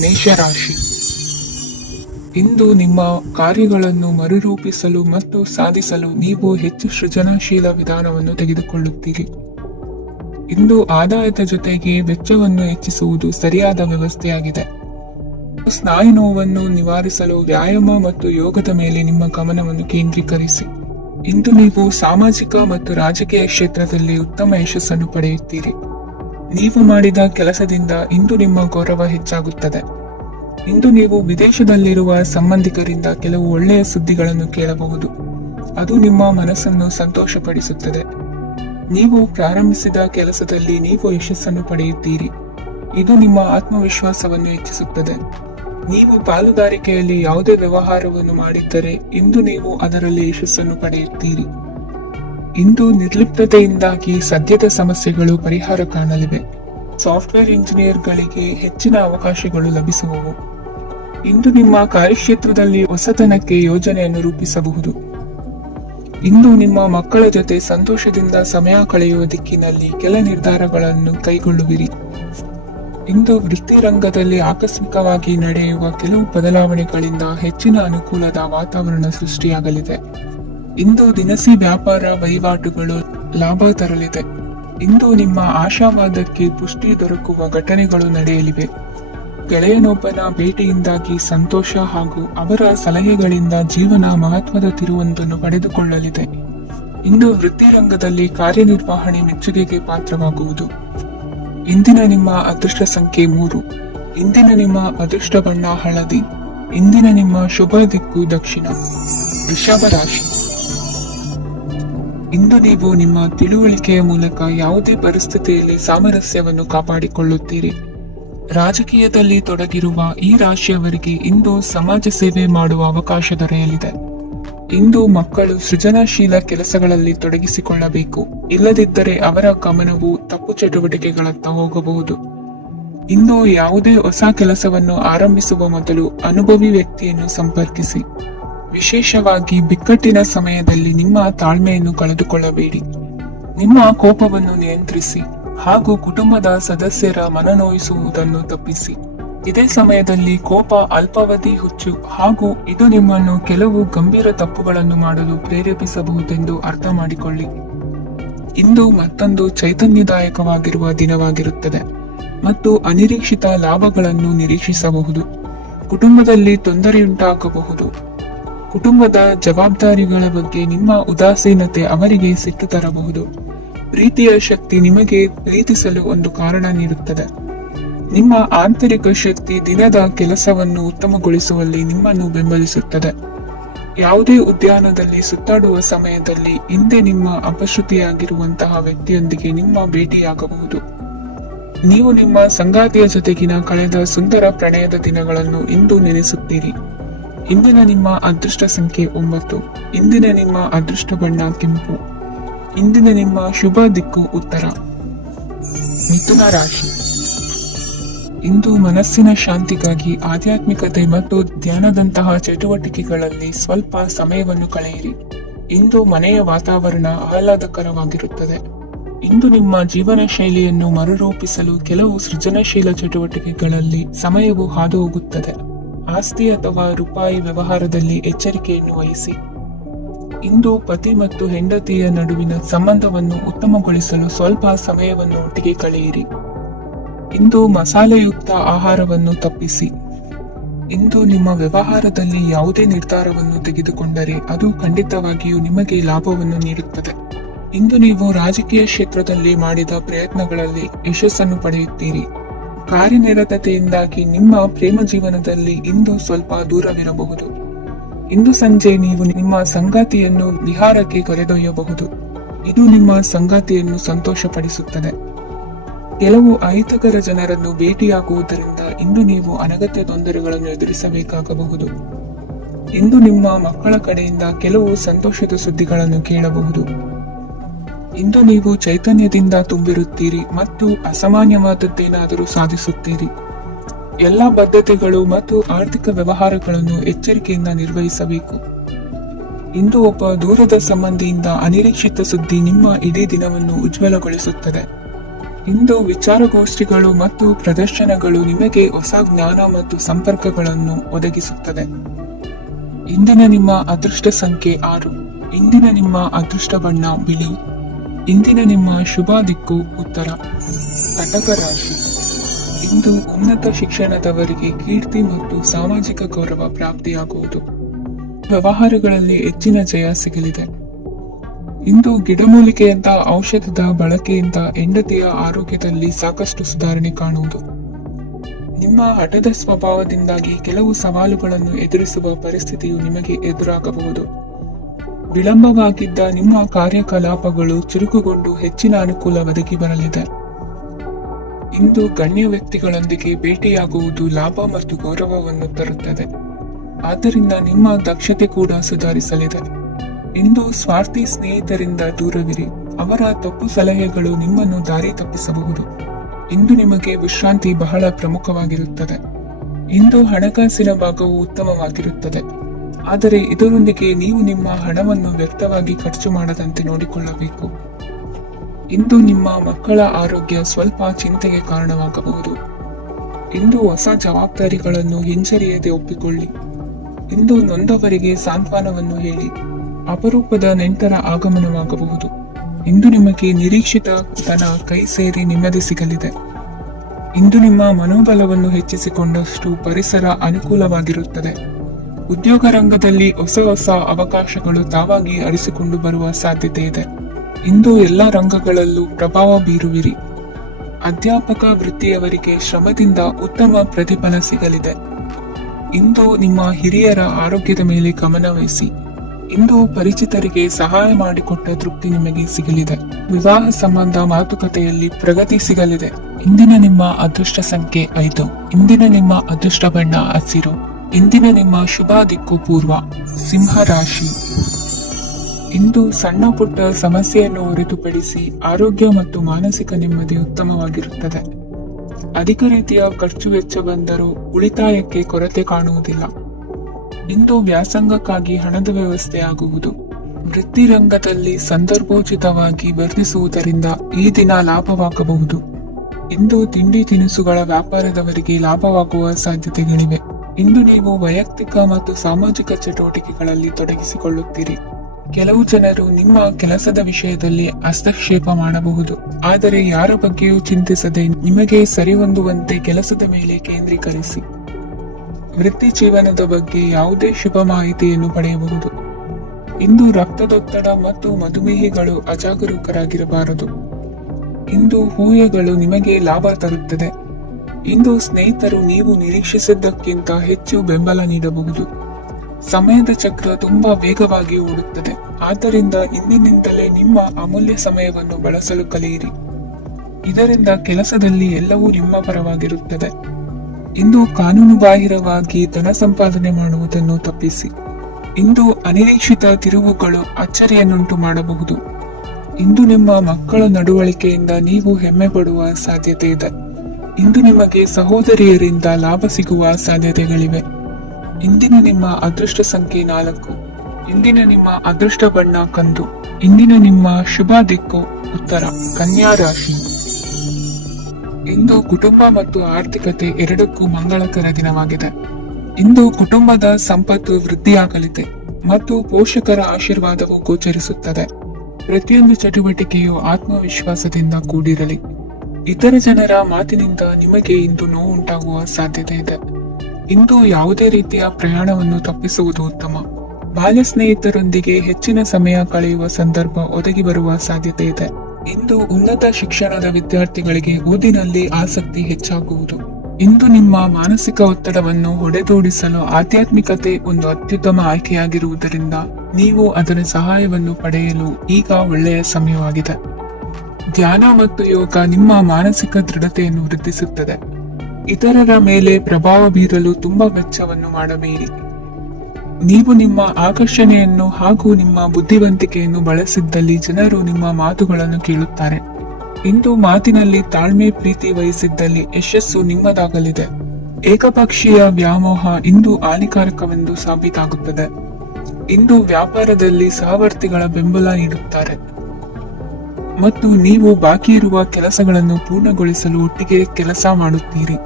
ಮೇಷರಾಶಿ. ಇಂದು ನಿಮ್ಮ ಕಾರ್ಯಗಳನ್ನು ಮರುರೂಪಿಸಲು ಮತ್ತು ಸಾಧಿಸಲು ನೀವು ಹೆಚ್ಚು ಸೃಜನಶೀಲ ವಿಧಾನವನ್ನು ತೆಗೆದುಕೊಳ್ಳುತ್ತೀರಿ. ಇಂದು ಆದಾಯದ ಜೊತೆಗೆ ವೆಚ್ಚವನ್ನು ಹೆಚ್ಚಿಸುವುದು ಸರಿಯಾದ ವ್ಯವಸ್ಥೆಯಾಗಿದೆ. ಸ್ನಾಯು ನೋವನ್ನು ನಿವಾರಿಸಲು ವ್ಯಾಯಾಮ ಮತ್ತು ಯೋಗದ ಮೇಲೆ ನಿಮ್ಮ ಗಮನವನ್ನು ಕೇಂದ್ರೀಕರಿಸಿ. ಇಂದು ನೀವು ಸಾಮಾಜಿಕ ಮತ್ತು ರಾಜಕೀಯ ಕ್ಷೇತ್ರದಲ್ಲಿ ಉತ್ತಮ ಯಶಸ್ಸನ್ನು ಪಡೆಯುತ್ತೀರಿ. ನೀವು ಮಾಡಿದ ಕೆಲಸದಿಂದ ಇಂದು ನಿಮ್ಮ ಗೌರವ ಹೆಚ್ಚಾಗುತ್ತದೆ. ಇಂದು ನೀವು ವಿದೇಶದಲ್ಲಿರುವ ಸಂಬಂಧಿಕರಿಂದ ಕೆಲವು ಒಳ್ಳೆಯ ಸುದ್ದಿಗಳನ್ನು ಕೇಳಬಹುದು. ಅದು ನಿಮ್ಮ ಮನಸ್ಸನ್ನು ಸಂತೋಷಪಡಿಸುತ್ತದೆ. ನೀವು ಪ್ರಾರಂಭಿಸಿದ ಕೆಲಸದಲ್ಲಿ ನೀವು ಯಶಸ್ಸನ್ನು ಪಡೆಯುತ್ತೀರಿ. ಇದು ನಿಮ್ಮ ಆತ್ಮವಿಶ್ವಾಸವನ್ನು ಹೆಚ್ಚಿಸುತ್ತದೆ. ನೀವು ಪಾಲುದಾರಿಕೆಯಲ್ಲಿ ಯಾವುದೇ ವ್ಯವಹಾರವನ್ನು ಮಾಡಿದ್ದರೆ ಇಂದು ನೀವು ಅದರಲ್ಲಿ ಯಶಸ್ಸನ್ನು ಪಡೆಯುತ್ತೀರಿ. ಇಂದು ನಿರ್ಲಿಪ್ತತೆಯಿಂದಾಗಿ ಸದ್ಯದ ಸಮಸ್ಯೆಗಳು ಪರಿಹಾರ ಕಾಣಲಿವೆ. ಸಾಫ್ಟ್ವೇರ್ ಇಂಜಿನಿಯರ್ಗಳಿಗೆ ಹೆಚ್ಚಿನ ಅವಕಾಶಗಳು ಲಭಿಸುವವು. ಇಂದು ನಿಮ್ಮ ಕಾರ್ಯಕ್ಷೇತ್ರದಲ್ಲಿ ಹೊಸತನಕ್ಕೆ ಯೋಜನೆಯನ್ನು ರೂಪಿಸಬಹುದು. ಇಂದು ನಿಮ್ಮ ಮಕ್ಕಳ ಜೊತೆ ಸಂತೋಷದಿಂದ ಸಮಯ ಕಳೆಯುವ ದಿಕ್ಕಿನಲ್ಲಿ ಕೆಲ ನಿರ್ಧಾರಗಳನ್ನು ಕೈಗೊಳ್ಳುವಿರಿ. ಇಂದು ವೃತ್ತಿರಂಗದಲ್ಲಿ ಆಕಸ್ಮಿಕವಾಗಿ ನಡೆಯುವ ಕೆಲವು ಬದಲಾವಣೆಗಳಿಂದ ಹೆಚ್ಚಿನ ಅನುಕೂಲದ ವಾತಾವರಣ ಸೃಷ್ಟಿಯಾಗಲಿದೆ. ಇಂದು ದಿನಸಿ ವ್ಯಾಪಾರ ವಹಿವಾಟುಗಳು ಲಾಭ ತರಲಿದೆ. ಇಂದು ನಿಮ್ಮ ಆಶಾವಾದಕ್ಕೆ ಪುಷ್ಟಿ ದೊರಕುವ ಘಟನೆಗಳು ನಡೆಯಲಿವೆ. ಗೆಳೆಯನೊಬ್ಬನ ಭೇಟಿಯಿಂದಾಗಿ ಸಂತೋಷ ಹಾಗೂ ಅವರ ಸಲಹೆಗಳಿಂದ ಜೀವನ ಮಹತ್ವದ ತಿರುವೊಂದನ್ನು ಪಡೆದುಕೊಳ್ಳಲಿದೆ. ಇಂದು ವೃತ್ತಿರಂಗದಲ್ಲಿ ಕಾರ್ಯನಿರ್ವಹಣೆ ಮೆಚ್ಚುಗೆಗೆ ಪಾತ್ರವಾಗುವುದು. ಇಂದಿನ ನಿಮ್ಮ ಅದೃಷ್ಟ ಸಂಖ್ಯೆ 3. ಇಂದಿನ ನಿಮ್ಮ ಅದೃಷ್ಟ ಬಣ್ಣ ಹಳದಿ. ಇಂದಿನ ನಿಮ್ಮ ಶುಭ ದಿಕ್ಕು ದಕ್ಷಿಣ. ವೃಷಭ ರಾಶಿ. ಇಂದು ನೀವು ನಿಮ್ಮ ತಿಳುವಳಿಕೆಯ ಮೂಲಕ ಯಾವುದೇ ಪರಿಸ್ಥಿತಿಯಲ್ಲಿ ಸಾಮರಸ್ಯವನ್ನು ಕಾಪಾಡಿಕೊಳ್ಳುತ್ತೀರಿ. ರಾಜಕೀಯದಲ್ಲಿ ತೊಡಗಿರುವ ಈ ರಾಶಿಯವರಿಗೆ ಇಂದು ಸಮಾಜ ಸೇವೆ ಮಾಡುವ ಅವಕಾಶ ದೊರೆಯಲಿದೆ. ಇಂದು ಮಕ್ಕಳು ಸೃಜನಶೀಲ ಕೆಲಸಗಳಲ್ಲಿ ತೊಡಗಿಸಿಕೊಳ್ಳಬೇಕು. ಇಲ್ಲದಿದ್ದರೆ ಅವರ ಗಮನವು ತಪ್ಪು ಚಟುವಟಿಕೆಗಳತ್ತ ಹೋಗಬಹುದು. ಇಂದು ಯಾವುದೇ ಹೊಸ ಕೆಲಸವನ್ನು ಆರಂಭಿಸುವ ಮೊದಲು ಅನುಭವಿ ವ್ಯಕ್ತಿಯನ್ನು ಸಂಪರ್ಕಿಸಿ. ವಿಶೇಷವಾಗಿ ಬಿಕ್ಕಟ್ಟಿನ ಸಮಯದಲ್ಲಿ ನಿಮ್ಮ ತಾಳ್ಮೆಯನ್ನು ಕಳೆದುಕೊಳ್ಳಬೇಡಿ. ನಿಮ್ಮ ಕೋಪವನ್ನು ನಿಯಂತ್ರಿಸಿ ಹಾಗೂ ಕುಟುಂಬದ ಸದಸ್ಯರ ಮನನೋಯಿಸುವುದನ್ನು ತಪ್ಪಿಸಿ. ಇದೇ ಸಮಯದಲ್ಲಿ ಕೋಪ ಅಲ್ಪಾವಧಿ ಹುಚ್ಚು ಹಾಗೂ ಇದು ನಿಮ್ಮನ್ನು ಕೆಲವು ಗಂಭೀರ ತಪ್ಪುಗಳನ್ನು ಮಾಡಲು ಪ್ರೇರೇಪಿಸಬಹುದೆಂದು ಅರ್ಥ ಮಾಡಿಕೊಳ್ಳಿ. ಇಂದು ಮತ್ತೊಂದು ಚೈತನ್ಯದಾಯಕವಾಗಿರುವ ದಿನವಾಗಿರುತ್ತದೆ ಮತ್ತು ಅನಿರೀಕ್ಷಿತ ಲಾಭಗಳನ್ನು ನಿರೀಕ್ಷಿಸಬಹುದು. ಕುಟುಂಬದಲ್ಲಿ ತೊಂದರೆಯುಂಟಾಗಬಹುದು. ಕುಟುಂಬದ ಜವಾಬ್ದಾರಿಗಳ ಬಗ್ಗೆ ನಿಮ್ಮ ಉದಾಸೀನತೆ ಅವರಿಗೆ ಸಿಟ್ಟು ತರಬಹುದು. ಪ್ರೀತಿಯ ಶಕ್ತಿ ನಿಮಗೆ ಪ್ರೀತಿಸಲು ಒಂದು ಕಾರಣ ನೀಡುತ್ತದೆ. ನಿಮ್ಮ ಆಂತರಿಕ ಶಕ್ತಿ ದಿನದ ಕೆಲಸವನ್ನು ಉತ್ತಮಗೊಳಿಸುವಲ್ಲಿ ನಿಮ್ಮನ್ನು ಬೆಂಬಲಿಸುತ್ತದೆ. ಯಾವುದೇ ಉದ್ಯಾನದಲ್ಲಿ ಸುತ್ತಾಡುವ ಸಮಯದಲ್ಲಿ ಹಿಂದೆ ನಿಮ್ಮ ಅಪಶ್ರುತಿಯಾಗಿರುವಂತಹ ವ್ಯಕ್ತಿಯೊಂದಿಗೆ ನಿಮ್ಮ ಭೇಟಿಯಾಗಬಹುದು. ನೀವು ನಿಮ್ಮ ಸಂಗಾತಿಯ ಜೊತೆಗಿನ ಕಳೆದ ಸುಂದರ ಪ್ರಣಯದ ದಿನಗಳನ್ನು ಇಂದು ನೆನೆಸುತ್ತೀರಿ. ಇಂದಿನ ನಿಮ್ಮ ಅದೃಷ್ಟ ಸಂಖ್ಯೆ 9. ಇಂದಿನ ನಿಮ್ಮ ಅದೃಷ್ಟ ಬಣ್ಣ ಕೆಂಪು. ಇಂದಿನ ನಿಮ್ಮ ಶುಭ ದಿಕ್ಕು ಉತ್ತರ. ಮಿಥುನ ರಾಶಿ. ಇಂದು ಮನಸ್ಸಿನ ಶಾಂತಿಗಾಗಿ ಆಧ್ಯಾತ್ಮಿಕತೆ ಮತ್ತು ಧ್ಯಾನದಂತಹ ಚಟುವಟಿಕೆಗಳಲ್ಲಿ ಸ್ವಲ್ಪ ಸಮಯವನ್ನು ಕಳೆಯಿರಿ. ಇಂದು ಮನೆಯ ವಾತಾವರಣ ಆಹ್ಲಾದಕರವಾಗಿರುತ್ತದೆ. ಇಂದು ನಿಮ್ಮ ಜೀವನ ಶೈಲಿಯನ್ನು ಮರುರೂಪಿಸಲು ಕೆಲವು ಸೃಜನಶೀಲ ಚಟುವಟಿಕೆಗಳಲ್ಲಿ ಸಮಯವು ಹಾದು ಹೋಗುತ್ತದೆ. ಆಸ್ತಿ ಅಥವಾ ರೂಪಾಯಿ ವ್ಯವಹಾರದಲ್ಲಿ ಎಚ್ಚರಿಕೆಯನ್ನು ವಹಿಸಿ. ಇಂದು ಪತಿ ಮತ್ತು ಹೆಂಡತಿಯ ನಡುವಿನ ಸಂಬಂಧವನ್ನು ಉತ್ತಮಗೊಳಿಸಲು ಸ್ವಲ್ಪ ಸಮಯವನ್ನು ಒಟ್ಟಿಗೆ ಕಳೆಯಿರಿ. ಇಂದು ಮಸಾಲೆಯುಕ್ತ ಆಹಾರವನ್ನು ತಪ್ಪಿಸಿ. ಇಂದು ನಿಮ್ಮ ವ್ಯವಹಾರದಲ್ಲಿ ಯಾವುದೇ ನಿರ್ಧಾರವನ್ನು ತೆಗೆದುಕೊಂಡರೆ ಅದು ಖಂಡಿತವಾಗಿಯೂ ನಿಮಗೆ ಲಾಭವನ್ನು ನೀಡುತ್ತದೆ. ಇಂದು ನೀವು ರಾಜಕೀಯ ಕ್ಷೇತ್ರದಲ್ಲಿ ಮಾಡಿದ ಪ್ರಯತ್ನಗಳಲ್ಲಿ ಯಶಸ್ಸನ್ನು ಪಡೆಯುತ್ತೀರಿ. ಕಾರ್ಯನಿರತತೆಯಿಂದಾಗಿ ನಿಮ್ಮ ಪ್ರೇಮ ಜೀವನದಲ್ಲಿ ಇಂದು ಸ್ವಲ್ಪ ದೂರವಿರಬಹುದು. ಇಂದು ಸಂಜೆ ನೀವು ನಿಮ್ಮ ಸಂಗಾತಿಯನ್ನು ವಿಹಾರಕ್ಕೆ ಕರೆದೊಯ್ಯಬಹುದು. ಇದು ನಿಮ್ಮ ಸಂಗಾತಿಯನ್ನು ಸಂತೋಷಪಡಿಸುತ್ತದೆ. ಕೆಲವು ಅಹಿತಕರ ಜನರನ್ನು ಭೇಟಿಯಾಗುವುದರಿಂದ ಇಂದು ನೀವು ಅನಗತ್ಯ ತೊಂದರೆಗಳನ್ನು ಎದುರಿಸಬೇಕಾಗಬಹುದು. ಇಂದು ನಿಮ್ಮ ಮಕ್ಕಳ ಕಡೆಯಿಂದ ಕೆಲವು ಸಂತೋಷದ ಸುದ್ದಿಗಳನ್ನು ಕೇಳಬಹುದು. ಇಂದು ನೀವು ಚೈತನ್ಯದಿಂದ ತುಂಬಿರುತ್ತೀರಿ ಮತ್ತು ಅಸಾಮಾನ್ಯವಾದದ್ದೇನಾದರೂ ಸಾಧಿಸುತ್ತೀರಿ. ಎಲ್ಲ ಬದ್ಧತೆಗಳು ಮತ್ತು ಆರ್ಥಿಕ ವ್ಯವಹಾರಗಳನ್ನು ಎಚ್ಚರಿಕೆಯಿಂದ ನಿರ್ವಹಿಸಬೇಕು. ಇಂದು ಒಬ್ಬ ದೂರದ ಸಂಬಂಧಿಯಿಂದ ಅನಿರೀಕ್ಷಿತ ಸುದ್ದಿ ನಿಮ್ಮ ಇಡೀ ದಿನವನ್ನು ಉಜ್ವಲಗೊಳಿಸುತ್ತದೆ. ಇಂದು ವಿಚಾರಗೋಷ್ಠಿಗಳು ಮತ್ತು ಪ್ರದರ್ಶನಗಳು ನಿಮಗೆ ಹೊಸ ಜ್ಞಾನ ಮತ್ತು ಸಂಪರ್ಕಗಳನ್ನು ಒದಗಿಸುತ್ತದೆ. ಇಂದಿನ ನಿಮ್ಮ ಅದೃಷ್ಟ ಸಂಖ್ಯೆ 6. ಇಂದಿನ ನಿಮ್ಮ ಅದೃಷ್ಟ ಬಣ್ಣ ಬಿಳಿ. ಇಂದಿನ ನಿಮ್ಮ ಶುಭ ದಿಕ್ಕು ಉತ್ತರ. ಕಟಕ ರಾಶಿ. ಇಂದು ಉನ್ನತ ಶಿಕ್ಷಣದವರಿಗೆ ಕೀರ್ತಿ ಮತ್ತು ಸಾಮಾಜಿಕ ಗೌರವ ಪ್ರಾಪ್ತಿಯಾಗುವುದು. ವ್ಯವಹಾರಗಳಲ್ಲಿ ಹೆಚ್ಚಿನ ಜಯ ಸಿಗಲಿದೆ. ಇಂದು ಗಿಡಮೂಲಿಕೆಯಂತ ಔಷಧದ ಬಳಕೆಯಿಂದ ಹೆಂಡತಿಯ ಆರೋಗ್ಯದಲ್ಲಿ ಸಾಕಷ್ಟು ಸುಧಾರಣೆ ಕಾಣುವುದು. ನಿಮ್ಮ ಹಠದ ಸ್ವಭಾವದಿಂದಾಗಿ ಕೆಲವು ಸವಾಲುಗಳನ್ನು ಎದುರಿಸುವ ಪರಿಸ್ಥಿತಿಯು ನಿಮಗೆ ಎದುರಾಗಬಹುದು. ವಿಳಂಬವಾಗಿದ್ದ ನಿಮ್ಮ ಕಾರ್ಯಕಲಾಪಗಳು ಚುರುಕುಗೊಂಡು ಹೆಚ್ಚಿನ ಅನುಕೂಲ ಒದಗಿ ಬರಲಿದೆ. ಇಂದು ಗಣ್ಯ ವ್ಯಕ್ತಿಗಳೊಂದಿಗೆ ಭೇಟಿಯಾಗುವುದು ಲಾಭ ಮತ್ತು ಗೌರವವನ್ನು ತರುತ್ತದೆ. ಆದ್ದರಿಂದ ನಿಮ್ಮ ದಕ್ಷತೆ ಕೂಡ ಸುಧಾರಿಸಲಿದೆ. ಇಂದು ಸ್ವಾರ್ಥಿ ಸ್ನೇಹಿತರಿಂದ ದೂರವಿರಿ. ಅವರ ತಪ್ಪು ಸಲಹೆಗಳು ನಿಮ್ಮನ್ನು ದಾರಿ ತಪ್ಪಿಸಬಹುದು. ಇಂದು ನಿಮಗೆ ವಿಶ್ರಾಂತಿ ಬಹಳ ಪ್ರಮುಖವಾಗಿರುತ್ತದೆ. ಇಂದು ಹಣಕಾಸಿನ ಭಾಗವು ಉತ್ತಮವಾಗಿರುತ್ತದೆ. ಆದರೆ ಇದರೊಂದಿಗೆ ನೀವು ನಿಮ್ಮ ಹಣವನ್ನು ವ್ಯರ್ಥವಾಗಿ ಖರ್ಚು ಮಾಡದಂತೆ ನೋಡಿಕೊಳ್ಳಬೇಕು. ಇಂದು ನಿಮ್ಮ ಮಕ್ಕಳ ಆರೋಗ್ಯ ಸ್ವಲ್ಪ ಚಿಂತೆಗೆ ಕಾರಣವಾಗಬಹುದು. ಇಂದು ಹೊಸ ಜವಾಬ್ದಾರಿಗಳನ್ನು ಹಿಂಜರಿಯದೆ ಒಪ್ಪಿಕೊಳ್ಳಿ. ಇಂದು ನೊಂದವರಿಗೆ ಸಾಂತ್ವನವನ್ನು ಹೇಳಿ. ಅಪರೂಪದ ನೆಂಟರ ಆಗಮನವಾಗಬಹುದು. ಇಂದು ನಿಮಗೆ ನಿರೀಕ್ಷಿತ ಧನ ಕೈ ಸೇರಿ ನೆಮ್ಮದಿ ಸಿಗಲಿದೆ. ಇಂದು ನಿಮ್ಮ ಮನೋಬಲವನ್ನು ಹೆಚ್ಚಿಸಿಕೊಂಡಷ್ಟು ಪರಿಸರ ಅನುಕೂಲವಾಗಿರುತ್ತದೆ. ಉದ್ಯೋಗ ರಂಗದಲ್ಲಿ ಹೊಸ ಅವಕಾಶಗಳು ತಾವಾಗಿ ಅರಿಸಿಕೊಂಡು ಬರುವ ಸಾಧ್ಯತೆ ಇದೆ. ಇಂದು ಎಲ್ಲ ರಂಗಗಳಲ್ಲೂ ಪ್ರಭಾವ ಬೀರುವಿರಿ. ಅಧ್ಯಾಪಕ ವೃತ್ತಿಯವರಿಗೆ ಶ್ರಮದಿಂದ ಉತ್ತಮ ಪ್ರತಿಫಲ ಸಿಗಲಿದೆ. ಇಂದು ನಿಮ್ಮ ಹಿರಿಯರ ಆರೋಗ್ಯದ ಮೇಲೆ ಗಮನವಹಿಸಿ. ಇಂದು ಪರಿಚಿತರಿಗೆ ಸಹಾಯ ಮಾಡಿಕೊಟ್ಟ ತೃಪ್ತಿ ನಿಮಗೆ ಸಿಗಲಿದೆ. ವಿವಾಹ ಸಂಬಂಧ ಮಾತುಕತೆಯಲ್ಲಿ ಪ್ರಗತಿ ಸಿಗಲಿದೆ. ಇಂದಿನ ನಿಮ್ಮ ಅದೃಷ್ಟ ಸಂಖ್ಯೆ 5. ಇಂದಿನ ನಿಮ್ಮ ಅದೃಷ್ಟ ಬಣ್ಣ ಹಸಿರು. ಇಂದಿನ ನಿಮ್ಮ ಶುಭ ದಿಕ್ಕು ಪೂರ್ವ. ಸಿಂಹ ರಾಶಿ. ಇಂದು ಸಣ್ಣ ಪುಟ್ಟ ಸಮಸ್ಯೆಯನ್ನು ಹೊರತುಪಡಿಸಿ ಆರೋಗ್ಯ ಮತ್ತು ಮಾನಸಿಕ ನೆಮ್ಮದಿ ಉತ್ತಮವಾಗಿರುತ್ತದೆ. ಅಧಿಕ ರೀತಿಯ ಖರ್ಚು ವೆಚ್ಚ ಬಂದರೂ ಉಳಿತಾಯಕ್ಕೆ ಕೊರತೆ ಕಾಣುವುದಿಲ್ಲ. ಇಂದು ವ್ಯಾಸಂಗಕ್ಕಾಗಿ ಹಣದ ವ್ಯವಸ್ಥೆ ಆಗುವುದು. ವೃತ್ತಿ ರಂಗದಲ್ಲಿ ಸಂದರ್ಭೋಚಿತವಾಗಿ ವರ್ತಿಸುವುದರಿಂದ ಈ ದಿನ ಲಾಭವಾಗಬಹುದು. ಇಂದು ತಿಂಡಿ ತಿನಿಸುಗಳ ವ್ಯಾಪಾರದವರಿಗೆ ಲಾಭವಾಗುವ ಸಾಧ್ಯತೆಗಳಿವೆ. ಇಂದು ನೀವು ವೈಯಕ್ತಿಕ ಮತ್ತು ಸಾಮಾಜಿಕ ಚಟುವಟಿಕೆಗಳಲ್ಲಿ ತೊಡಗಿಸಿಕೊಳ್ಳುತ್ತೀರಿ. ಕೆಲವು ಜನರು ನಿಮ್ಮ ಕೆಲಸದ ವಿಷಯದಲ್ಲಿ ಹಸ್ತಕ್ಷೇಪ ಮಾಡಬಹುದು. ಆದರೆ ಯಾರ ಬಗ್ಗೆಯೂ ಚಿಂತಿಸದೆ ನಿಮಗೆ ಸರಿಹೊಂದುವಂತೆ ಕೆಲಸದ ಮೇಲೆ ಕೇಂದ್ರೀಕರಿಸಿ. ವೃತ್ತಿ ಜೀವನದ ಬಗ್ಗೆ ಯಾವುದೇ ಶುಭ ಮಾಹಿತಿಯನ್ನು ಪಡೆಯಬಹುದು. ಇಂದು ರಕ್ತದೊತ್ತಡ ಮತ್ತು ಮಧುಮೇಹಿಗಳು ಅಜಾಗರೂಕರಾಗಿರಬಾರದು. ಇಂದು ಊಹೆಗಳು ನಿಮಗೆ ಲಾಭ ತರುತ್ತದೆ. ಇಂದು ಸ್ನೇಹಿತರು ನೀವು ನಿರೀಕ್ಷಿಸಿದ್ದಕ್ಕಿಂತ ಹೆಚ್ಚು ಬೆಂಬಲ ನೀಡಬಹುದು. ಸಮಯದ ಚಕ್ರ ತುಂಬಾ ವೇಗವಾಗಿ ಓಡುತ್ತದೆ. ಆದ್ದರಿಂದ ಇಂದಿನಿಂದಲೇ ನಿಮ್ಮ ಅಮೂಲ್ಯ ಸಮಯವನ್ನು ಬಳಸಲು ಕಲಿಯಿರಿ. ಇದರಿಂದ ಕೆಲಸದಲ್ಲಿ ಎಲ್ಲವೂ ನಿಮ್ಮ ಪರವಾಗಿರುತ್ತದೆ. ಇಂದು ಕಾನೂನುಬಾಹಿರವಾಗಿ ಧನ ಸಂಪಾದನೆ ಮಾಡುವುದನ್ನು ತಪ್ಪಿಸಿ. ಇಂದು ಅನಿರೀಕ್ಷಿತ ತಿರುವುಗಳು ಅಚ್ಚರಿಯನ್ನುಂಟು ಮಾಡಬಹುದು. ಇಂದು ನಿಮ್ಮ ಮಕ್ಕಳ ನಡವಳಿಕೆಯಿಂದ ನೀವು ಹೆಮ್ಮೆ ಪಡುವ ಸಾಧ್ಯತೆ ಇದೆ. ಇಂದು ನಿಮಗೆ ಸಹೋದರಿಯರಿಂದ ಲಾಭ ಸಿಗುವ ಸಾಧ್ಯತೆಗಳಿವೆ. ಇಂದಿನ ನಿಮ್ಮ ಅದೃಷ್ಟ ಸಂಖ್ಯೆ 4. ಇಂದಿನ ನಿಮ್ಮ ಅದೃಷ್ಟ ಬಣ್ಣ ಕಂದು. ಇಂದಿನ ನಿಮ್ಮ ಶುಭ ದಿಕ್ಕು ಉತ್ತರ. ಕನ್ಯಾ ರಾಶಿ. ಇಂದು ಕುಟುಂಬ ಮತ್ತು ಆರ್ಥಿಕತೆ ಎರಡಕ್ಕೂ ಮಂಗಳಕರ ದಿನವಾಗಿದೆ. ಇಂದು ಕುಟುಂಬದ ಸಂಪತ್ತು ವೃದ್ಧಿಯಾಗಲಿದೆ ಮತ್ತು ಪೋಷಕರ ಆಶೀರ್ವಾದವು ಗೋಚರಿಸುತ್ತದೆ. ಪ್ರತಿಯೊಂದು ಚಟುವಟಿಕೆಯು ಆತ್ಮವಿಶ್ವಾಸದಿಂದ ಕೂಡಿರಲಿ. ಇತರ ಜನರ ಮಾತಿನಿಂದ ನಿಮಗೆ ಇಂದು ನೋವುಂಟಾಗುವ ಸಾಧ್ಯತೆ ಇದೆ. ಇಂದು ಯಾವುದೇ ರೀತಿಯ ಪ್ರಯಾಣವನ್ನು ತಪ್ಪಿಸುವುದು ಉತ್ತಮ. ಬಾಲ್ಯ ಸ್ನೇಹಿತರೊಂದಿಗೆ ಹೆಚ್ಚಿನ ಸಮಯ ಕಳೆಯುವ ಸಂದರ್ಭ ಒದಗಿ ಬರುವ ಸಾಧ್ಯತೆ ಇದೆ. ಇಂದು ಉನ್ನತ ಶಿಕ್ಷಣದ ವಿದ್ಯಾರ್ಥಿಗಳಿಗೆ ಓದಿನಲ್ಲಿ ಆಸಕ್ತಿ ಹೆಚ್ಚಾಗುವುದು. ಇಂದು ನಿಮ್ಮ ಮಾನಸಿಕ ಒತ್ತಡವನ್ನು ಹೊಡೆದೋಡಿಸಲು ಆಧ್ಯಾತ್ಮಿಕತೆ ಒಂದು ಅತ್ಯುತ್ತಮ ಆಯ್ಕೆಯಾಗಿರುವುದರಿಂದ ನೀವು ಅದರ ಸಹಾಯವನ್ನು ಪಡೆಯಲು ಈಗ ಒಳ್ಳೆಯ ಸಮಯವಾಗಿದೆ. ಧ್ಯಾನ ಮತ್ತು ಯೋಗ ನಿಮ್ಮ ಮಾನಸಿಕ ದೃಢತೆಯನ್ನು ವೃದ್ಧಿಸುತ್ತದೆ. ಇತರರ ಮೇಲೆ ಪ್ರಭಾವ ಬೀರಲು ತುಂಬಾ ವೆಚ್ಚವನ್ನು ಮಾಡಬೇಡಿ. ನೀವು ನಿಮ್ಮ ಆಕರ್ಷಣೆಯನ್ನು ಹಾಗೂ ನಿಮ್ಮ ಬುದ್ಧಿವಂತಿಕೆಯನ್ನು ಬಳಸಿದ್ದಲ್ಲಿ ಜನರು ನಿಮ್ಮ ಮಾತುಗಳನ್ನು ಕೇಳುತ್ತಾರೆ. ಇಂದು ಮಾತಿನಲ್ಲಿ ತಾಳ್ಮೆ ಪ್ರೀತಿ ವಹಿಸಿದ್ದಲ್ಲಿ ಯಶಸ್ಸು ನಿಮ್ಮದಾಗಲಿದೆ. ಏಕಪಕ್ಷೀಯ ವ್ಯಾಮೋಹ ಇಂದು ಹಾನಿಕಾರಕವೆಂದು ಸಾಬೀತಾಗುತ್ತದೆ. ಇಂದು ವ್ಯಾಪಾರದಲ್ಲಿ ಸಹವರ್ತಿಗಳ ಬೆಂಬಲ ನೀಡುತ್ತಾರೆ. ಮತ್ತು ನೀವು ಬಾಕಿ ಇರುವ ಕೆಲಸಗಳನ್ನು ಪೂರ್ಣಗೊಳಿಸಲು ಒಟ್ಟಿಗೆ ಕೆಲಸ ಮಾಡುತ್ತೀರಿ.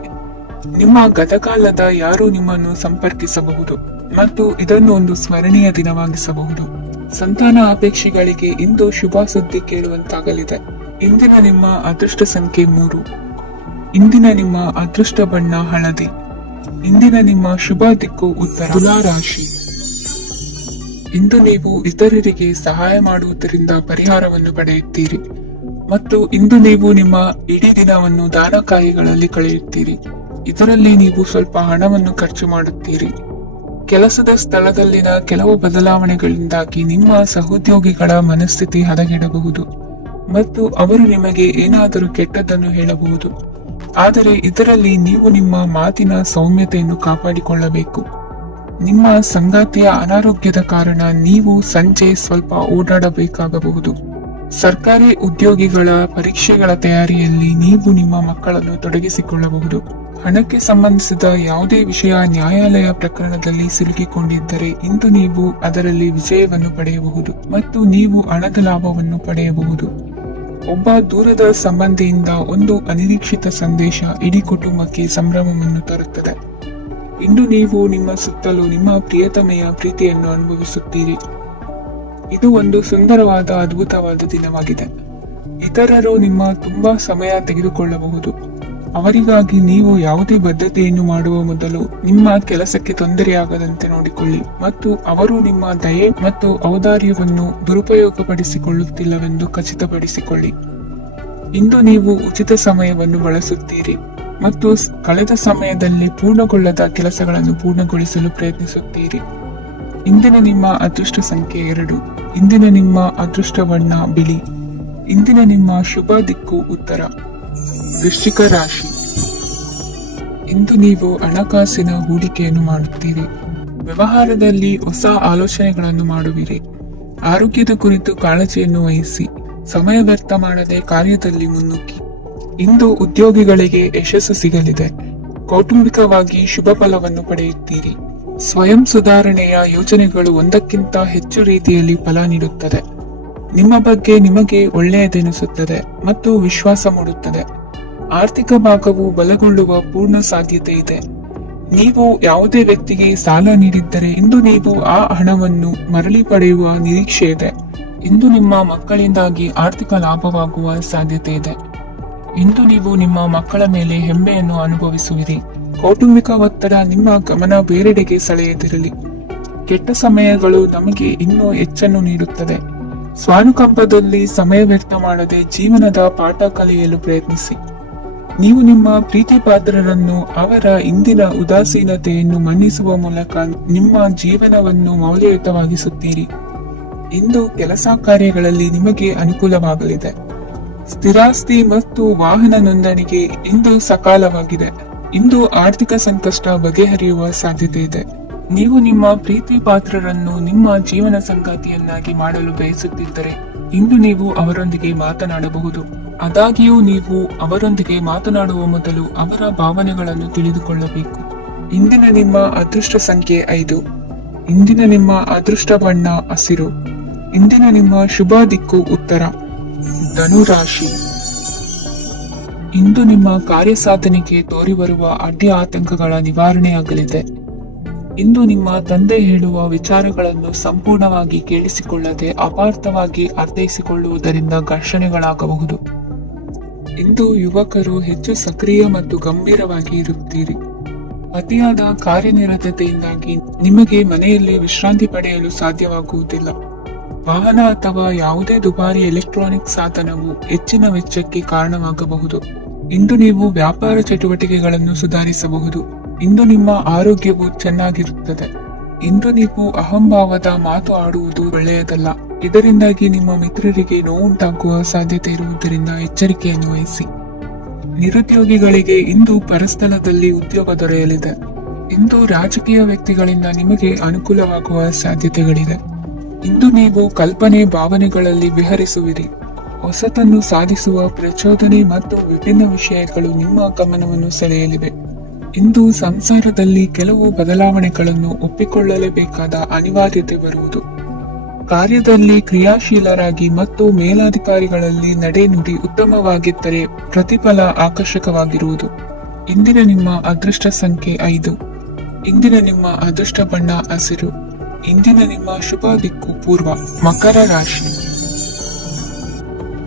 ನಿಮ್ಮ ಗತಕಾಲದ ಯಾರು ನಿಮ್ಮನ್ನು ಸಂಪರ್ಕಿಸಬಹುದು ಮತ್ತು ಇದನ್ನು ಒಂದು ಸ್ಮರಣೀಯ ದಿನವಾಗಿಸಬಹುದು. ಸಂತಾನ ಅಪೇಕ್ಷಿಗಳಿಗೆ ಇಂದು ಶುಭ ಸುದ್ದಿ ಕೇಳುವಂತಾಗಲಿದೆ. ಇಂದಿನ ನಿಮ್ಮ ಅದೃಷ್ಟ ಸಂಖ್ಯೆ 3. ಇಂದಿನ ನಿಮ್ಮ ಅದೃಷ್ಟ ಬಣ್ಣ ಹಳದಿ. ಇಂದಿನ ನಿಮ್ಮ ಶುಭ ದಿಕ್ಕು ಉತ್ತರ. ತುಲಾ ರಾಶಿ. ಇಂದು ನೀವು ಇತರರಿಗೆ ಸಹಾಯ ಮಾಡುವುದರಿಂದ ಪರಿಹಾರವನ್ನು ಪಡೆಯುತ್ತೀರಿ ಮತ್ತು ಇಂದು ನೀವು ನಿಮ್ಮ ಇಡೀ ದಿನವನ್ನು ದಾನ ಕಾರ್ಯಗಳಲ್ಲಿ ಕಳೆಯುತ್ತೀರಿ. ಇದರಲ್ಲಿ ನೀವು ಸ್ವಲ್ಪ ಹಣವನ್ನು ಖರ್ಚು ಮಾಡುತ್ತೀರಿ. ಕೆಲಸದ ಸ್ಥಳದಲ್ಲಿನ ಕೆಲವು ಬದಲಾವಣೆಗಳಿಂದಾಗಿ ನಿಮ್ಮ ಸಹೋದ್ಯೋಗಿಗಳ ಮನಸ್ಥಿತಿ ಹದಗೆಡಬಹುದು ಮತ್ತು ಅವರು ನಿಮಗೆ ಏನಾದರೂ ಕೆಟ್ಟದ್ದನ್ನು ಹೇಳಬಹುದು. ಆದರೆ ಇದರಲ್ಲಿ ನೀವು ನಿಮ್ಮ ಮಾತಿನ ಸೌಮ್ಯತೆಯನ್ನು ಕಾಪಾಡಿಕೊಳ್ಳಬೇಕು. ನಿಮ್ಮ ಸಂಗಾತಿಯ ಅನಾರೋಗ್ಯದ ಕಾರಣ ನೀವು ಸಂಜೆ ಸ್ವಲ್ಪ ಓಡಾಡಬೇಕಾಗಬಹುದು. ಸರ್ಕಾರಿ ಉದ್ಯೋಗಿಗಳ ಪರೀಕ್ಷೆಗಳ ತಯಾರಿಯಲ್ಲಿ ನೀವು ನಿಮ್ಮ ಮಕ್ಕಳನ್ನು ತೊಡಗಿಸಿಕೊಳ್ಳಬಹುದು. ಹಣಕ್ಕೆ ಸಂಬಂಧಿಸಿದ ಯಾವುದೇ ವಿಷಯ ನ್ಯಾಯಾಲಯ ಪ್ರಕರಣದಲ್ಲಿ ಸಿಲುಕಿಕೊಂಡಿದ್ದರೆ ಇಂದು ನೀವು ಅದರಲ್ಲಿ ವಿಜಯವನ್ನು ಪಡೆಯಬಹುದು ಮತ್ತು ನೀವು ಹಣದ ಲಾಭವನ್ನು ಪಡೆಯಬಹುದು. ಒಬ್ಬ ದೂರದ ಸಂಬಂಧಿಯಿಂದ ಒಂದು ಅನಿರೀಕ್ಷಿತ ಸಂದೇಶ ಇಡೀ ಕುಟುಂಬಕ್ಕೆ ಸಂಭ್ರಮವನ್ನು ತರುತ್ತದೆ. ಇಂದು ನೀವು ನಿಮ್ಮ ಸುತ್ತಲೂ ನಿಮ್ಮ ಪ್ರಿಯತಮೆಯ ಪ್ರೀತಿಯನ್ನು ಅನುಭವಿಸುತ್ತೀರಿ. ಇದು ಒಂದು ಸುಂದರವಾದ ಅದ್ಭುತವಾದ ದಿನವಾಗಿದೆ. ಇತರರು ನಿಮ್ಮ ತುಂಬಾ ಸಮಯ ತೆಗೆದುಕೊಳ್ಳಬಹುದು. ಅವರಿಗಾಗಿ ನೀವು ಯಾವುದೇ ಬದ್ಧತೆಯನ್ನು ಮಾಡುವ ಮೊದಲು ನಿಮ್ಮ ಕೆಲಸಕ್ಕೆ ತೊಂದರೆಯಾಗದಂತೆ ನೋಡಿಕೊಳ್ಳಿ ಮತ್ತು ಅವರು ನಿಮ್ಮ ದಯೆ ಮತ್ತು ಔದಾರ್ಯವನ್ನು ದುರುಪಯೋಗಪಡಿಸಿಕೊಳ್ಳುತ್ತಿಲ್ಲವೆಂದು ಖಚಿತಪಡಿಸಿಕೊಳ್ಳಿ. ಇಂದು ನೀವು ಉಚಿತ ಸಮಯವನ್ನು ಬಳಸುತ್ತೀರಿ ಮತ್ತು ಕಳೆದ ಸಮಯದಲ್ಲಿ ಪೂರ್ಣಗೊಳ್ಳದ ಕೆಲಸಗಳನ್ನು ಪೂರ್ಣಗೊಳಿಸಲು ಪ್ರಯತ್ನಿಸುತ್ತೀರಿ. ಇಂದಿನ ನಿಮ್ಮ ಅದೃಷ್ಟ ಸಂಖ್ಯೆ 2. ಇಂದಿನ ನಿಮ್ಮ ಅದೃಷ್ಟ ಬಣ್ಣ ಬಿಳಿ. ಇಂದಿನ ನಿಮ್ಮ ಶುಭ ದಿಕ್ಕು ಉತ್ತರ. ವೃಶ್ಚಿಕ ರಾಶಿ. ಇಂದು ನೀವು ಹಣಕಾಸಿನ ಹೂಡಿಕೆಯನ್ನು ಮಾಡುತ್ತೀರಿ. ವ್ಯವಹಾರದಲ್ಲಿ ಹೊಸ ಆಲೋಚನೆಗಳನ್ನು ಮಾಡುವಿರಿ. ಆರೋಗ್ಯದ ಕುರಿತು ಕಾಳಜಿಯನ್ನು ವಹಿಸಿ. ಸಮಯ ವ್ಯರ್ಥ ಮಾಡದೆ ಕಾರ್ಯದಲ್ಲಿ ಮುನ್ನುಗ್ಗಿ. ಇಂದು ಉದ್ಯೋಗಿಗಳಿಗೆ ಯಶಸ್ಸು ಸಿಗಲಿದೆ. ಕೌಟುಂಬಿಕವಾಗಿ ಶುಭ ಫಲವನ್ನು ಪಡೆಯುತ್ತೀರಿ. ಸ್ವಯಂ ಸುಧಾರಣೆಯ ಯೋಜನೆಗಳು ಒಂದಕ್ಕಿಂತ ಹೆಚ್ಚು ರೀತಿಯಲ್ಲಿ ಫಲ ನೀಡುತ್ತದೆ. ನಿಮ್ಮ ಬಗ್ಗೆ ನಿಮಗೆ ಒಳ್ಳೆಯದೆನಿಸುತ್ತದೆ ಮತ್ತು ವಿಶ್ವಾಸ ಮೂಡುತ್ತದೆ. ಆರ್ಥಿಕ ಭಾಗವು ಬಲಗೊಳ್ಳುವ ಪೂರ್ಣ ಸಾಧ್ಯತೆ ಇದೆ. ನೀವು ಯಾವುದೇ ವ್ಯಕ್ತಿಗೆ ಸಾಲ ನೀಡಿದ್ದರೆ ಇಂದು ನೀವು ಆ ಹಣವನ್ನು ಮರಳಿ ಪಡೆಯುವ ನಿರೀಕ್ಷೆ ಇದೆ. ಇಂದು ನಿಮ್ಮ ಮಕ್ಕಳಿಂದಾಗಿ ಆರ್ಥಿಕ ಲಾಭವಾಗುವ ಸಾಧ್ಯತೆ ಇದೆ. ಇಂದು ನೀವು ನಿಮ್ಮ ಮಕ್ಕಳ ಮೇಲೆ ಹೆಮ್ಮೆಯನ್ನು ಅನುಭವಿಸುವಿರಿ. ಕೌಟುಂಬಿಕ ಒತ್ತಡ ನಿಮ್ಮ ಗಮನ ಬೇರೆಡೆಗೆ ಸೆಳೆಯದಿರಲಿ. ಕೆಟ್ಟ ಸಮಯಗಳು ನಮಗೆ ಇನ್ನೂ ಹೆಚ್ಚನ್ನು ನೀಡುತ್ತದೆ. ಸ್ವಾನುಕಂಪದಲ್ಲಿ ಸಮಯ ವ್ಯರ್ಥ ಮಾಡದೆ ಜೀವನದ ಪಾಠ ಕಲಿಯಲು ಪ್ರಯತ್ನಿಸಿ. ನೀವು ನಿಮ್ಮ ಪ್ರೀತಿ ಪಾತ್ರರನ್ನು ಅವರ ಇಂದಿನ ಉದಾಸೀನತೆಯನ್ನು ಮನ್ನಿಸುವ ಮೂಲಕ ನಿಮ್ಮ ಜೀವನವನ್ನು ಮೌಲ್ಯಯುತವಾಗಿಸುತ್ತೀರಿ. ಇಂದು ಕೆಲಸ ಕಾರ್ಯಗಳಲ್ಲಿ ನಿಮಗೆ ಅನುಕೂಲವಾಗಲಿದೆ. ಸ್ಥಿರಾಸ್ತಿ ಮತ್ತು ವಾಹನ ನೋಂದಣಿಗೆ ಇಂದು ಸಕಾಲವಾಗಿದೆ. ಇಂದು ಆರ್ಥಿಕ ಸಂಕಷ್ಟ ಬಗೆಹರಿಯುವ ಸಾಧ್ಯತೆ ಇದೆ. ನೀವು ನಿಮ್ಮ ಪ್ರೀತಿ ಪಾತ್ರರನ್ನು ನಿಮ್ಮ ಜೀವನ ಸಂಗಾತಿಯನ್ನಾಗಿ ಮಾಡಲು ಬಯಸುತ್ತಿದ್ದರೆ ಇಂದು ನೀವು ಅವರೊಂದಿಗೆ ಮಾತನಾಡಬಹುದು. ಆದಾಗ್ಯೂ ನೀವು ಅವರೊಂದಿಗೆ ಮಾತನಾಡುವ ಮೊದಲು ಅವರ ಭಾವನೆಗಳನ್ನು ತಿಳಿದುಕೊಳ್ಳಬೇಕು. ಇಂದಿನ ನಿಮ್ಮ ಅದೃಷ್ಟ ಸಂಖ್ಯೆ 5. ಇಂದಿನ ನಿಮ್ಮ ಅದೃಷ್ಟ ಬಣ್ಣ ಹಸಿರು. ಇಂದಿನ ನಿಮ್ಮ ಶುಭ ದಿಕ್ಕು ಉತ್ತರ. ಧನುರಾಶಿ. ಇಂದು ನಿಮ್ಮ ಕಾರ್ಯಸಾಧನೆಗೆ ತೋರಿಬರುವ ಅಡ್ಡಿ ಆತಂಕಗಳ ನಿವಾರಣೆಯಾಗಲಿದೆ. ಇಂದು ನಿಮ್ಮ ತಂದೆ ಹೇಳುವ ವಿಚಾರಗಳನ್ನು ಸಂಪೂರ್ಣವಾಗಿ ಕೇಳಿಸಿಕೊಳ್ಳದೆ ಅಪಾರ್ಥವಾಗಿ ಅರ್ಥೈಸಿಕೊಳ್ಳುವುದರಿಂದ ಘರ್ಷಣೆಗಳಾಗಬಹುದು. ಇಂದು ಯುವಕರು ಹೆಚ್ಚು ಸಕ್ರಿಯ ಮತ್ತು ಗಂಭೀರವಾಗಿ ಇರುತ್ತೀರಿ. ಅತಿಯಾದ ಕಾರ್ಯನಿರತತೆಯಿಂದಾಗಿ ನಿಮಗೆ ಮನೆಯಲ್ಲಿ ವಿಶ್ರಾಂತಿ ಪಡೆಯಲು ಸಾಧ್ಯವಾಗುವುದಿಲ್ಲ. ವಾಹನ ಅಥವಾ ಯಾವುದೇ ದುಬಾರಿ ಎಲೆಕ್ಟ್ರಾನಿಕ್ ಸಾಧನವು ಹೆಚ್ಚಿನ ವೆಚ್ಚಕ್ಕೆ ಕಾರಣವಾಗಬಹುದು. ಇಂದು ನೀವು ವ್ಯಾಪಾರ ಚಟುವಟಿಕೆಗಳನ್ನು ಸುಧಾರಿಸಬಹುದು. ಇಂದು ನಿಮ್ಮ ಆರೋಗ್ಯವು ಚೆನ್ನಾಗಿರುತ್ತದೆ. ಇಂದು ನೀವು ಅಹಂಭಾವದ ಮಾತು ಆಡುವುದು ಒಳ್ಳೆಯದಲ್ಲ. ಇದರಿಂದಾಗಿ ನಿಮ್ಮ ಮಿತ್ರರಿಗೆ ನೋವುಂಟಾಗುವ ಸಾಧ್ಯತೆ ಇರುವುದರಿಂದ ಎಚ್ಚರಿಕೆಯನ್ನು ವಹಿಸಿ. ನಿರುದ್ಯೋಗಿಗಳಿಗೆ ಇಂದು ಪರಸ್ಥಳದಲ್ಲಿ ಉದ್ಯೋಗ ದೊರೆಯಲಿದೆ. ಇಂದು ರಾಜಕೀಯ ವ್ಯಕ್ತಿಗಳಿಂದ ನಿಮಗೆ ಅನುಕೂಲವಾಗುವ ಸಾಧ್ಯತೆಗಳಿದೆ. ಇಂದು ನೀವು ಕಲ್ಪನೆ ಭಾವನೆಗಳಲ್ಲಿ ವಿಹರಿಸುವಿರಿ. ಹೊಸತನ್ನು ಸಾಧಿಸುವ ಪ್ರಚೋದನೆ ಮತ್ತು ವಿಭಿನ್ನ ವಿಷಯಗಳು ನಿಮ್ಮ ಗಮನವನ್ನು ಸೆಳೆಯಲಿವೆ. ಇಂದು ಸಂಸಾರದಲ್ಲಿ ಕೆಲವು ಬದಲಾವಣೆಗಳನ್ನು ಒಪ್ಪಿಕೊಳ್ಳಲೇಬೇಕಾದ ಅನಿವಾರ್ಯತೆ ಬರುವುದು. ಕಾರ್ಯದಲ್ಲಿ ಕ್ರಿಯಾಶೀಲರಾಗಿ ಮತ್ತು ಮೇಲಾಧಿಕಾರಿಗಳಲ್ಲಿ ನಡೆನುಡಿ ಉತ್ತಮವಾಗಿದ್ದರೆ ಪ್ರತಿಫಲ ಆಕರ್ಷಕವಾಗಿರುವುದು. ಇಂದಿನ ನಿಮ್ಮ ಅದೃಷ್ಟ ಸಂಖ್ಯೆ 5. ಇಂದಿನ ನಿಮ್ಮ ಅದೃಷ್ಟ ಬಣ್ಣ ಹಸಿರು. ಇಂದಿನ ನಿಮ್ಮ ಶುಭ ದಿಕ್ಕು ಪೂರ್ವ. ಮಕರ ರಾಶಿ.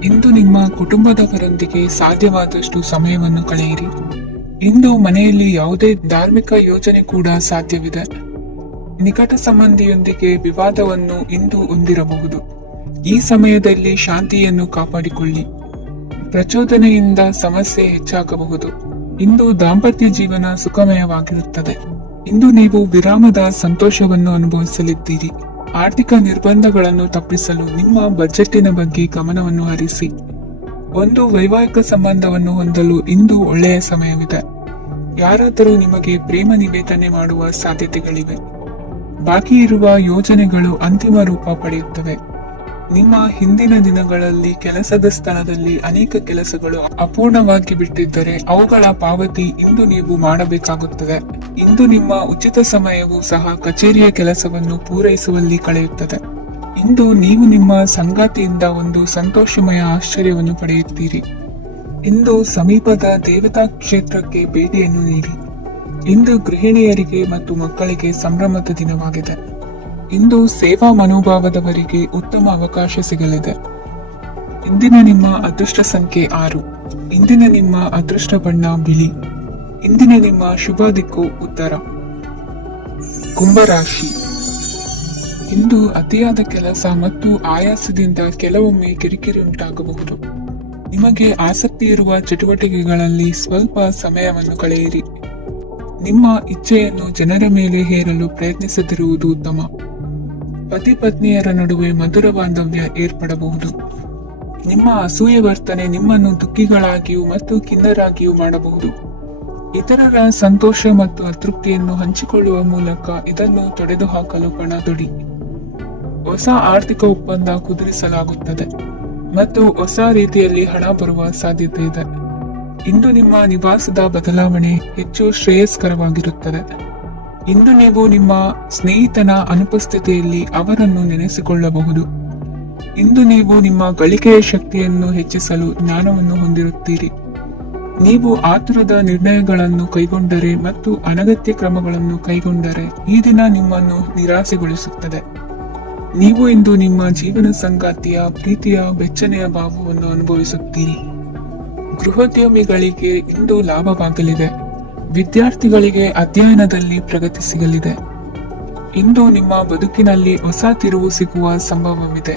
ಇಂದು ನಿಮ್ಮ ಕುಟುಂಬದವರೊಂದಿಗೆ ಸಾಧ್ಯವಾದಷ್ಟು ಸಮಯವನ್ನು ಕಳೆಯಿರಿ. ಇಂದು ಮನೆಯಲ್ಲಿ ಯಾವುದೇ ಧಾರ್ಮಿಕ ಯೋಜನೆ ಕೂಡ ಸಾಧ್ಯವಿದೆ. ನಿಕಟ ಸಂಬಂಧಿಯೊಂದಿಗೆ ವಿವಾದವನ್ನು ಇಂದು ಹೊಂದಿರಬಹುದು. ಈ ಸಮಯದಲ್ಲಿ ಶಾಂತಿಯನ್ನು ಕಾಪಾಡಿಕೊಳ್ಳಿ. ಪ್ರಚೋದನೆಯಿಂದ ಸಮಸ್ಯೆ ಹೆಚ್ಚಾಗಬಹುದು. ಇಂದು ದಾಂಪತ್ಯ ಜೀವನ ಸುಖಮಯವಾಗಿರುತ್ತದೆ. ಇಂದು ನೀವು ವಿರಾಮದ ಸಂತೋಷವನ್ನು ಅನುಭವಿಸಲಿದ್ದೀರಿ. ಆರ್ಥಿಕ ನಿರ್ಬಂಧಗಳನ್ನು ತಪ್ಪಿಸಲು ನಿಮ್ಮ ಬಜೆಟ್ಟಿನ ಬಗ್ಗೆ ಗಮನವನ್ನು ಹರಿಸಿ. ಒಂದು ವೈವಾಹಿಕ ಸಂಬಂಧವನ್ನು ಹೊಂದಲು ಇಂದು ಒಳ್ಳೆಯ ಸಮಯವಿದೆ. ಯಾರಾದರೂ ನಿಮಗೆ ಪ್ರೇಮ ನಿವೇದನೆ ಮಾಡುವ ಸಾಧ್ಯತೆಗಳಿವೆ. ಬಾಕಿ ಇರುವ ಯೋಜನೆಗಳು ಅಂತಿಮ ರೂಪ ಪಡೆಯುತ್ತವೆ. ನಿಮ್ಮ ಹಿಂದಿನ ದಿನಗಳಲ್ಲಿ ಕೆಲಸದ ಸ್ಥಳದಲ್ಲಿ ಅನೇಕ ಕೆಲಸಗಳು ಅಪೂರ್ಣವಾಗಿ ಬಿಟ್ಟಿದ್ದರೆ ಅವುಗಳ ಪಾವತಿ ಇಂದು ನೀವು ಮಾಡಬೇಕಾಗುತ್ತದೆ. ಇಂದು ನಿಮ್ಮ ಉಚಿತ ಸಮಯವು ಸಹ ಕಚೇರಿಯ ಕೆಲಸವನ್ನು ಪೂರೈಸುವಲ್ಲಿ ಕಳೆಯುತ್ತದೆ. ಇಂದು ನೀವು ನಿಮ್ಮ ಸಂಗಾತಿಯಿಂದ ಒಂದು ಸಂತೋಷಮಯ ಆಶ್ಚರ್ಯವನ್ನು ಪಡೆಯುತ್ತೀರಿ. ಇಂದು ಸಮೀಪದ ದೇವತಾ ಕ್ಷೇತ್ರಕ್ಕೆ ಭೇಟಿಯನ್ನು ನೀಡಿ. ಇಂದು ಗೃಹಿಣಿಯರಿಗೆ ಮತ್ತು ಮಕ್ಕಳಿಗೆ ಸಂಭ್ರಮದ ದಿನವಾಗಿದೆ. ಇಂದು ಸೇವಾ ಮನೋಭಾವದವರಿಗೆ ಉತ್ತಮ ಅವಕಾಶ ಸಿಗಲಿದೆ. ಇಂದಿನ ನಿಮ್ಮ ಅದೃಷ್ಟ ಸಂಖ್ಯೆ 6. ಇಂದಿನ ನಿಮ್ಮ ಅದೃಷ್ಟ ಬಣ್ಣ ಬಿಳಿ. ಇಂದಿನ ನಿಮ್ಮ ಶುಭ ದಿಕ್ಕು ಉತ್ತರ. ಕುಂಭರಾಶಿ. ಇಂದು ಅತಿಯಾದ ಕೆಲಸ ಮತ್ತು ಆಯಾಸದಿಂದ ಕೆಲವೊಮ್ಮೆ ಕಿರಿಕಿರಿ ಉಂಟಾಗಬಹುದು. ನಿಮಗೆ ಆಸಕ್ತಿ ಇರುವ ಚಟುವಟಿಕೆಗಳಲ್ಲಿ ಸ್ವಲ್ಪ ಸಮಯವನ್ನು ಕಳೆಯಿರಿ. ನಿಮ್ಮ ಇಚ್ಛೆಯನ್ನು ಜನರ ಮೇಲೆ ಹೇರಲು ಪ್ರಯತ್ನಿಸದಿರುವುದು ಉತ್ತಮ. ಪತಿ ಪತ್ನಿಯರ ನಡುವೆ ಮಧುರ ಬಾಂಧವ್ಯ ಏರ್ಪಡಬಹುದು. ನಿಮ್ಮ ಅಸೂಯೆ ವರ್ತನೆ ನಿಮ್ಮನ್ನು ದುಃಖಿಗಳಾಗಿಯೂ ಮತ್ತು ಖಿನ್ನರಾಗಿಯೂ ಮಾಡಬಹುದು. ಇತರರ ಸಂತೋಷ ಮತ್ತು ಅತೃಪ್ತಿಯನ್ನು ಹಂಚಿಕೊಳ್ಳುವ ಮೂಲಕ ಇದನ್ನು ತೊಡೆದುಹಾಕಲು ಪಣ ತೊಡಿ. ಹೊಸ ಆರ್ಥಿಕ ಒಪ್ಪಂದ ಕುದುರಿಸಲಾಗುತ್ತದೆ ಮತ್ತು ಹೊಸ ರೀತಿಯಲ್ಲಿ ಹಣ ಬರುವ ಸಾಧ್ಯತೆ ಇದೆ. ಇಂದು ನಿಮ್ಮ ನಿವಾಸದ ಬದಲಾವಣೆ ಹೆಚ್ಚು ಶ್ರೇಯಸ್ಕರವಾಗಿರುತ್ತದೆ. ಇಂದು ನೀವು ನಿಮ್ಮ ಸ್ನೇಹಿತನ ಅನುಪಸ್ಥಿತಿಯಲ್ಲಿ ಅವರನ್ನು ನೆನೆಸಿಕೊಳ್ಳಬಹುದು. ಇಂದು ನೀವು ನಿಮ್ಮ ಗಳಿಕೆಯ ಶಕ್ತಿಯನ್ನು ಹೆಚ್ಚಿಸಲು ಜ್ಞಾನವನ್ನು ಹೊಂದಿರುತ್ತೀರಿ. ನೀವು ಆತುರದ ನಿರ್ಣಯಗಳನ್ನು ಕೈಗೊಂಡರೆ ಮತ್ತು ಅನಗತ್ಯ ಕ್ರಮಗಳನ್ನು ಕೈಗೊಂಡರೆ ಈ ದಿನ ನಿಮ್ಮನ್ನು ನಿರಾಸೆಗೊಳಿಸುತ್ತದೆ. ನೀವು ಇಂದು ನಿಮ್ಮ ಜೀವನ ಸಂಗಾತಿಯ ಪ್ರೀತಿಯ ಬೆಚ್ಚನೆಯ ಭಾವವನ್ನು ಅನುಭವಿಸುತ್ತೀರಿ. ಗೃಹೋದ್ಯಮಿಗಳಿಗೆ ಇಂದು ಲಾಭವಾಗಲಿದೆ. ವಿದ್ಯಾರ್ಥಿಗಳಿಗೆ ಅಧ್ಯಯನದಲ್ಲಿ ಪ್ರಗತಿ ಸಿಗಲಿದೆ. ಇಂದು ನಿಮ್ಮ ಬದುಕಿನಲ್ಲಿ ಹೊಸ ತಿರುವು ಸಿಗುವ ಸಂಭವವಿದೆ.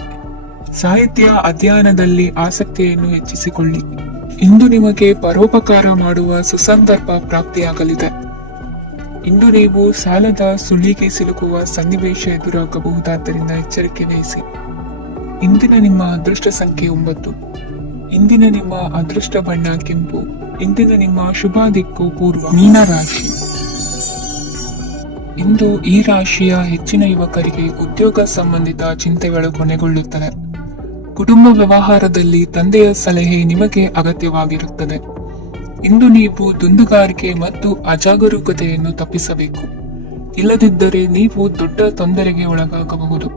ಸಾಹಿತ್ಯ ಅಧ್ಯಯನದಲ್ಲಿ ಆಸಕ್ತಿಯನ್ನು ಹೆಚ್ಚಿಸಿಕೊಳ್ಳಿ. ಇಂದು ನಿಮಗೆ ಪರೋಪಕಾರ ಮಾಡುವ ಸುಸಂದರ್ಭ ಪ್ರಾಪ್ತಿಯಾಗಲಿದೆ. ಇಂದು ನೀವು ಸಾಲದ ಸುಳಿಗೆ ಸಿಲುಕುವ ಸನ್ನಿವೇಶ ಎದುರಾಗಬಹುದಾದ್ದರಿಂದ ಎಚ್ಚರಿಕೆ ವಹಿಸಿ. ಇಂದಿನ ನಿಮ್ಮ ಅದೃಷ್ಟ ಸಂಖ್ಯೆ 9. ಇಂದಿನ ನಿಮ್ಮ ಅದೃಷ್ಟ ಬಣ್ಣ ಕೆಂಪು. ಇಂದಿನ ನಿಮ್ಮ ಶುಭ ದಿಕ್ಕು ಪೂರ್ವ. ಮೀನರಾಶಿ. ಇಂದು ಈ ರಾಶಿಯ ಹೆಚ್ಚಿನ ಯುವಕರಿಗೆ ಉದ್ಯೋಗ ಸಂಬಂಧಿತ ಚಿಂತೆಗಳು ಕೊನೆಗೊಳ್ಳುತ್ತವೆ. ಕುಟುಂಬ ವ್ಯವಹಾರದಲ್ಲಿ ತಂದೆಯ ಸಲಹೆ ನಿಮಗೆ ಅಗತ್ಯವಾಗಿರುತ್ತದೆ. ಇಂದು ನೀವು ದುಂದುಗಾರಿಕೆ ಮತ್ತು ಅಜಾಗರೂಕತೆಯನ್ನು ತಪ್ಪಿಸಬೇಕು. ಇಲ್ಲದಿದ್ದರೆ ನೀವು ದೊಡ್ಡ ತೊಂದರೆಗೆ ಒಳಗಾಗಬಹುದು.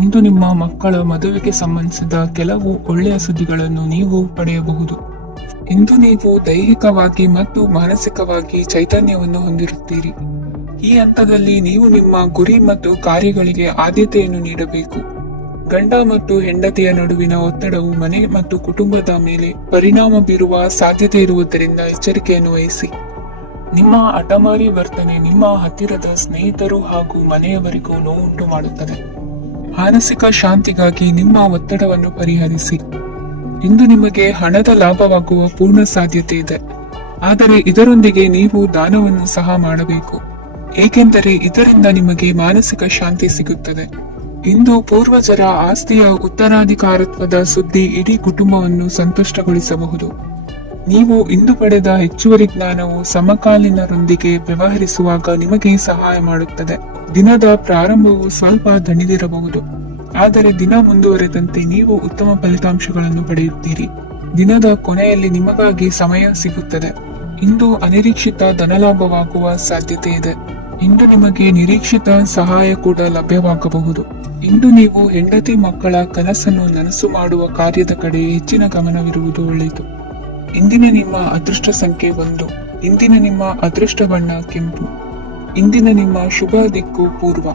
ಇಂದು ನಿಮ್ಮ ಮಕ್ಕಳ ಮದುವೆಗೆ ಸಂಬಂಧಿಸಿದ ಕೆಲವು ಒಳ್ಳೆಯ ಸುದ್ದಿಗಳನ್ನು ನೀವು ಪಡೆಯಬಹುದು. ಇಂದು ನೀವು ದೈಹಿಕವಾಗಿ ಮತ್ತು ಮಾನಸಿಕವಾಗಿ ಚೈತನ್ಯವನ್ನು ಹೊಂದಿರುತ್ತೀರಿ. ಈ ಹಂತದಲ್ಲಿ ನೀವು ನಿಮ್ಮ ಗುರಿ ಮತ್ತು ಕಾರ್ಯಗಳಿಗೆ ಆದ್ಯತೆಯನ್ನು ನೀಡಬೇಕು. ಗಂಡ ಮತ್ತು ಹೆಂಡತಿಯ ನಡುವಿನ ಒತ್ತಡವು ಮನೆ ಮತ್ತು ಕುಟುಂಬದ ಮೇಲೆ ಪರಿಣಾಮ ಬೀರುವ ಸಾಧ್ಯತೆ ಇರುವುದರಿಂದ ಎಚ್ಚರಿಕೆಯನ್ನು ವಹಿಸಿ. ನಿಮ್ಮ ಹಠಮಾರಿ ವರ್ತನೆ ನಿಮ್ಮ ಹತ್ತಿರದ ಸ್ನೇಹಿತರು ಹಾಗೂ ಮನೆಯವರಿಗೂ ನೋವುಂಟು ಮಾಡುತ್ತದೆ. ಮಾನಸಿಕ ಶಾಂತಿಗಾಗಿ ನಿಮ್ಮ ಒತ್ತಡವನ್ನು ಪರಿಹರಿಸಿ. ಇಂದು ನಿಮಗೆ ಹಣದ ಲಾಭವಾಗುವ ಪೂರ್ಣ ಸಾಧ್ಯತೆ ಇದೆ. ಆದರೆ ಇದರೊಂದಿಗೆ ನೀವು ದಾನವನ್ನು ಸಹ ಮಾಡಬೇಕು, ಏಕೆಂದರೆ ಇದರಿಂದ ನಿಮಗೆ ಮಾನಸಿಕ ಶಾಂತಿ ಸಿಗುತ್ತದೆ. ಇಂದು ಪೂರ್ವಜರ ಆಸ್ತಿಯ ಉತ್ತರಾಧಿಕಾರತ್ವದ ಸುದ್ದಿ ಇಡೀ ಕುಟುಂಬವನ್ನು ಸಂತುಷ್ಟಗೊಳಿಸಬಹುದು. ನೀವು ಇಂದು ಪಡೆದ ಹೆಚ್ಚುವರಿ ಜ್ಞಾನವು ಸಮಕಾಲೀನರೊಂದಿಗೆ ವ್ಯವಹರಿಸುವಾಗ ನಿಮಗೆ ಸಹಾಯ ಮಾಡುತ್ತದೆ. ದಿನದ ಪ್ರಾರಂಭವು ಸ್ವಲ್ಪ ದಣಿದಿರಬಹುದು, ಆದರೆ ದಿನ ಮುಂದುವರೆದಂತೆ ನೀವು ಉತ್ತಮ ಫಲಿತಾಂಶಗಳನ್ನು ಪಡೆಯುತ್ತೀರಿ. ದಿನದ ಕೊನೆಯಲ್ಲಿ ನಿಮಗಾಗಿ ಸಮಯ ಸಿಗುತ್ತದೆ. ಇಂದು ಅನಿರೀಕ್ಷಿತ ಧನಲಾಭವಾಗುವ ಸಾಧ್ಯತೆ ಇದೆ. ಇಂದು ನಿಮಗೆ ನಿರೀಕ್ಷಿತ ಸಹಾಯ ಕೂಡ ಲಭ್ಯವಾಗಬಹುದು. ಇಂದು ನೀವು ಹೆಂಡತಿ ಮಕ್ಕಳ ಕನಸನ್ನು ನನಸು ಮಾಡುವ ಕಾರ್ಯದ ಕಡೆ ಹೆಚ್ಚಿನ ಗಮನವಿರುವುದು ಒಳ್ಳೆಯದು. ಇಂದಿನ ನಿಮ್ಮ ಅದೃಷ್ಟ ಸಂಖ್ಯೆ 1. ಇಂದಿನ ನಿಮ್ಮ ಅದೃಷ್ಟ ಬಣ್ಣ ಕೆಂಪು. ಇಂದಿನ ನಿಮ್ಮ ಶುಭ ದಿಕ್ಕು ಪೂರ್ವ.